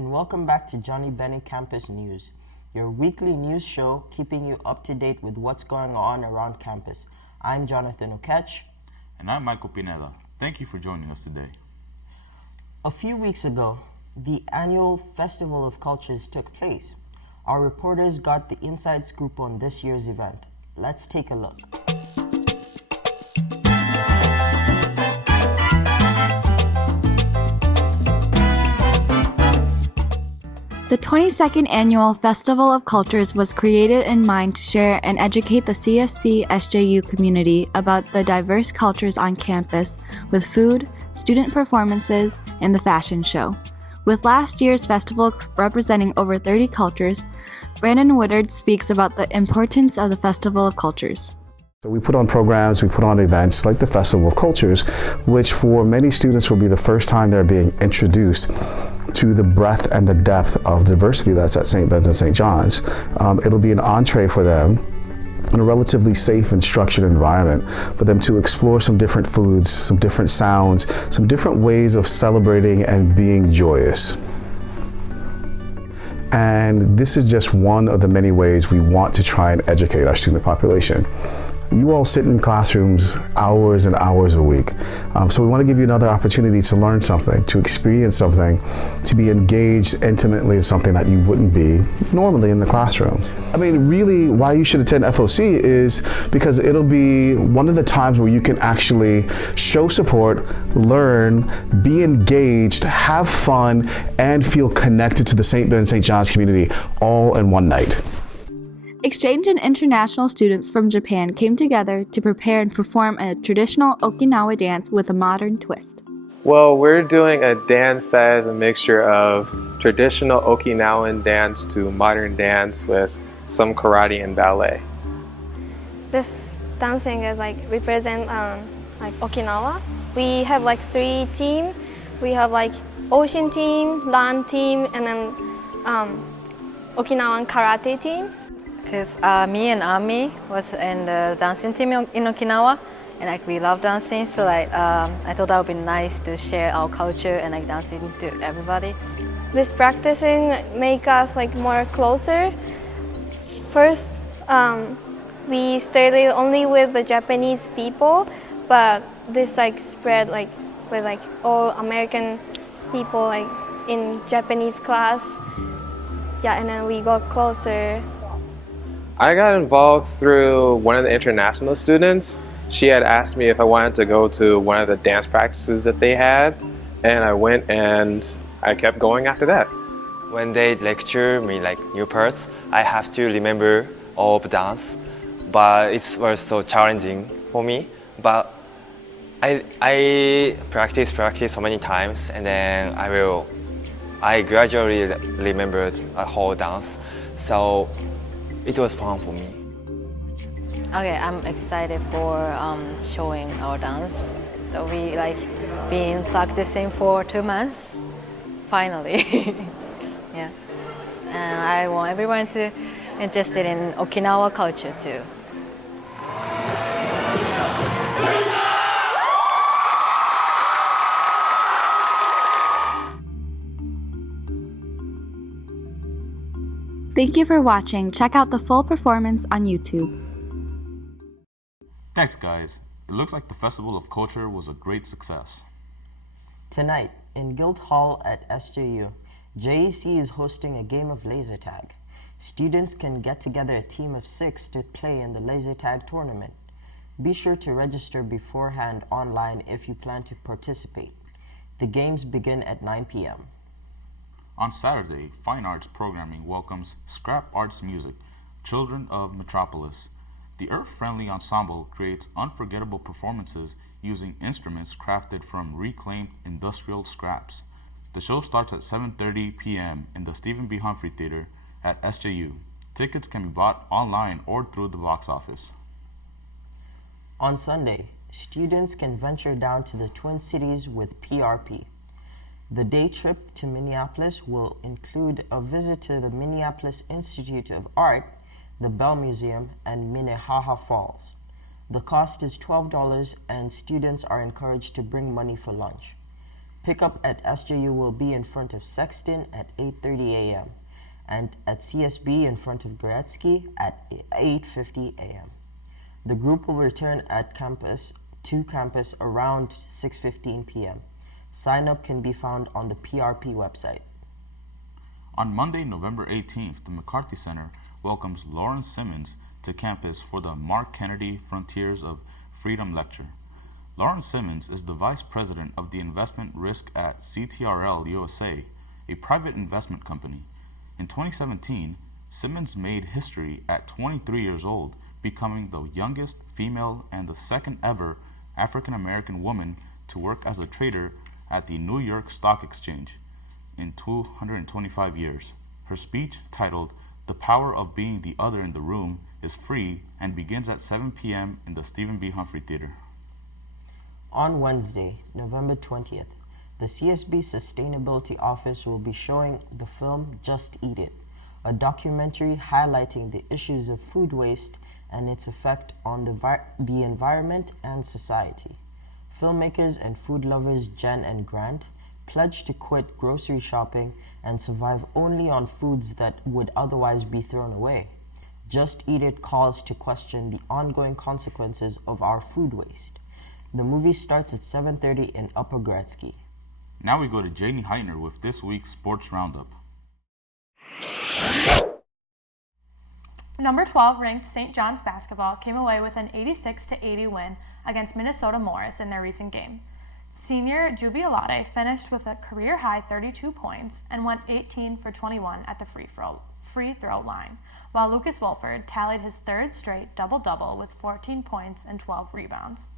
and welcome back to Johnnie Bennie Campus News, your weekly news show keeping you up to date with what's going on around campus. I'm Jonathan Okech. And I'm Michael Pinella. Thank you for joining us today. A few weeks ago, the annual Festival of Cultures took place. Our reporters got the inside scoop on this year's event. Let's take a look. The 22nd Annual Festival of Cultures was created in mind to share and educate the CSB-SJU community about the diverse cultures on campus with food, student performances, and the fashion show. With last year's festival representing over 30 cultures, Brandon Woodard speaks about the importance of the Festival of Cultures. So we put on programs, we put on events like the Festival of Cultures, which for many students will be the first time they're being introduced to the breadth and the depth of diversity that's at St. Ben's and St. John's. It'll be an entree for them in a relatively safe and structured environment for them to explore some different foods, some different sounds, some different ways of celebrating and being joyous. And this is just one of the many ways we want to try and educate our student population. You all sit in classrooms hours and hours a week. So we want to give you another opportunity to learn something, to experience something, to be engaged intimately in something that you wouldn't be normally in the classroom. I mean, really, why you should attend FOC is because it'll be one of the times where you can actually show support, learn, be engaged, have fun, and feel connected to the St. Ben St. John's community all in one night. Exchange and international students from Japan came together to prepare and perform a traditional Okinawa dance with a modern twist. Well, we're doing a dance that is a mixture of traditional Okinawan dance to modern dance with some karate and ballet. This dancing is represent Okinawa. We have three teams. We have ocean team, land team, and then Okinawan karate team. Because me and Ami was in the dancing team in Okinawa, and we love dancing. So I thought that would be nice to share our culture and dancing to everybody. This practicing make us more closer. First, we started only with the Japanese people, but this spread with all American people in Japanese class. Yeah, and then we got closer. I got involved through one of the international students. She had asked me if I wanted to go to one of the dance practices that they had, and I went and I kept going after that. When they lecture me new parts, I have to remember all of dance, but it was so challenging for me. But I practice so many times, and then I gradually remembered a whole dance. So it was fun for me. Okay, I'm excited for showing our dance. So we been practicing for 2 months, finally. Yeah, and I want everyone to interested in Okinawa culture too. Thank you for watching. Check out the full performance on YouTube. Thanks, guys. It looks like the Festival of Culture was a great success. Tonight, in Guild Hall at SJU, JEC is hosting a game of laser tag. Students can get together a team of 6 to play in the laser tag tournament. Be sure to register beforehand online if you plan to participate. The games begin at 9 p.m. On Saturday, Fine Arts Programming welcomes Scrap Arts Music, Children of Metropolis. The Earth-friendly ensemble creates unforgettable performances using instruments crafted from reclaimed industrial scraps. The show starts at 7:30 p.m. in the Stephen B. Humphrey Theater at SJU. Tickets can be bought online or through the box office. On Sunday, students can venture down to the Twin Cities with PRP. The day trip to Minneapolis will include a visit to the Minneapolis Institute of Art, the Bell Museum, and Minnehaha Falls. The cost is $12 and students are encouraged to bring money for lunch. Pickup at SJU will be in front of Sexton at 8:30 a.m. and at CSB in front of Gretzky at 8:50 a.m. The group will return to campus around 6:15 p.m. Sign-up can be found on the PRP website. On Monday, November 18th, the McCarthy Center welcomes Lauren Simmons to campus for the Mark Kennedy Frontiers of Freedom Lecture. Lauren Simmons is the Vice President of the Investment Risk at CTRL USA, a private investment company. In 2017, Simmons made history at 23 years old, becoming the youngest female and the second ever African-American woman to work as a trader at the New York Stock Exchange in 225 years. Her speech, titled "The Power of Being the Other in the Room," is free and begins at 7 p.m. in the Stephen B. Humphrey Theater. On Wednesday, November 20th, the CSB Sustainability Office will be showing the film Just Eat It, a documentary highlighting the issues of food waste and its effect on the environment and society. Filmmakers and food lovers Jen and Grant pledge to quit grocery shopping and survive only on foods that would otherwise be thrown away. Just Eat It calls to question the ongoing consequences of our food waste. The movie starts at 7:30 in Upper Gretzky. Now we go to Janie Heitner with this week's Sports Roundup. Number 12 ranked St. John's basketball came away with an 86-80 win against Minnesota Morris in their recent game. Senior Jubilate finished with a career-high 32 points and went 18 for 21 at the free throw line, while Lucas Wilford tallied his third straight double-double with 14 points and 12 rebounds.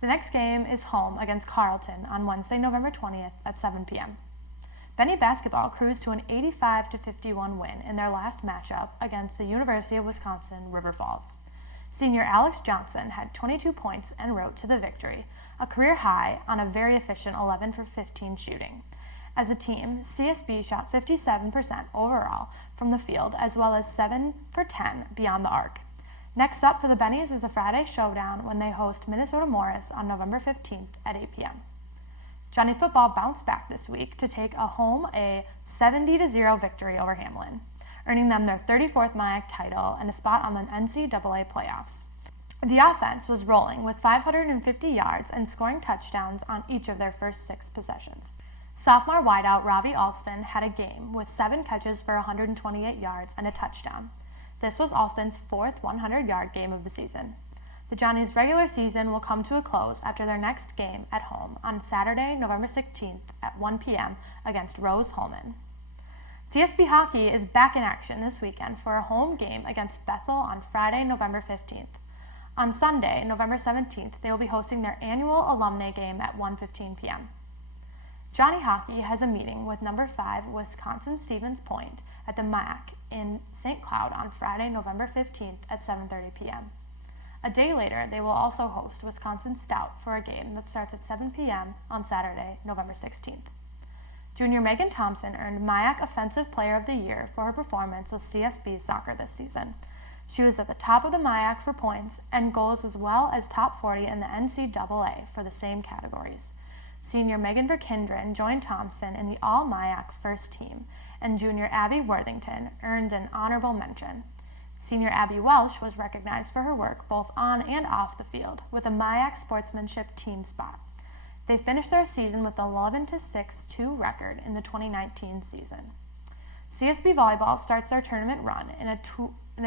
The next game is home against Carleton on Wednesday, November 20th at 7 p.m. Benny basketball cruised to an 85-51 win in their last matchup against the University of Wisconsin River Falls. Senior Alex Johnson had 22 points en route to the victory, a career high on a very efficient 11 for 15 shooting. As a team, CSB shot 57% overall from the field as well as 7 for 10 beyond the arc. Next up for the Bennies is a Friday showdown when they host Minnesota Morris on November 15th at 8 p.m. Johnny Football bounced back this week to take home a 70-0 victory over Hamlin, earning them their 34th MIAC title and a spot on the NCAA playoffs. The offense was rolling with 550 yards and scoring touchdowns on each of their first 6 possessions. Sophomore wideout Ravi Alston had a game with 7 catches for 128 yards and a touchdown. This was Alston's 4th 100-yard game of the season. The Johnnies' regular season will come to a close after their next game at home on Saturday, November 16th at 1 p.m. against Rose Holman. CSB Hockey is back in action this weekend for a home game against Bethel on Friday, November 15th. On Sunday, November 17th, they will be hosting their annual alumni game at 1:15 p.m. Johnny Hockey has a meeting with number 5 Wisconsin Stevens Point at the MIAC in St. Cloud on Friday, November 15th at 7:30 p.m. A day later, they will also host Wisconsin Stout for a game that starts at 7 p.m. on Saturday, November 16th. Junior Megan Thompson earned MIAC Offensive Player of the Year for her performance with CSB soccer this season. She was at the top of the MIAC for points and goals as well as top 40 in the NCAA for the same categories. Senior Megan Verkindren joined Thompson in the All-MIAC first team, and junior Abby Worthington earned an honorable mention. Senior Abby Welsh was recognized for her work both on and off the field with a MIAC sportsmanship team spot. They finished their season with an 11-6-2 record in the 2019 season. CSB Volleyball starts their tournament run in a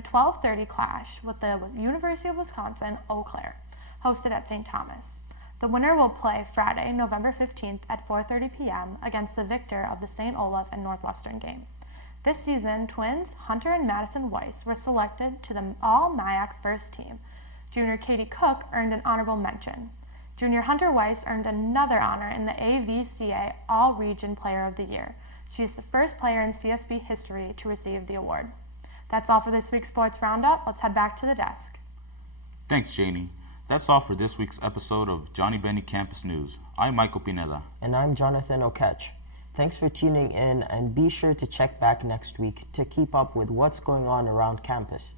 12:30 clash with the University of Wisconsin Eau Claire, hosted at St. Thomas. The winner will play Friday, November 15th at 4:30 p.m. against the victor of the St. Olaf and Northwestern game. This season, twins Hunter and Madison Weiss were selected to the All-MIAC first team. Junior Katie Cook earned an honorable mention. Junior Hunter Weiss earned another honor in the AVCA All-Region Player of the Year. She is the first player in CSB history to receive the award. That's all for this week's Sports Roundup. Let's head back to the desk. Thanks, Janie. That's all for this week's episode of Johnnie Bennie Campus News. I'm Michael Pineda. And I'm Jonathan Okech. Thanks for tuning in, and be sure to check back next week to keep up with what's going on around campus.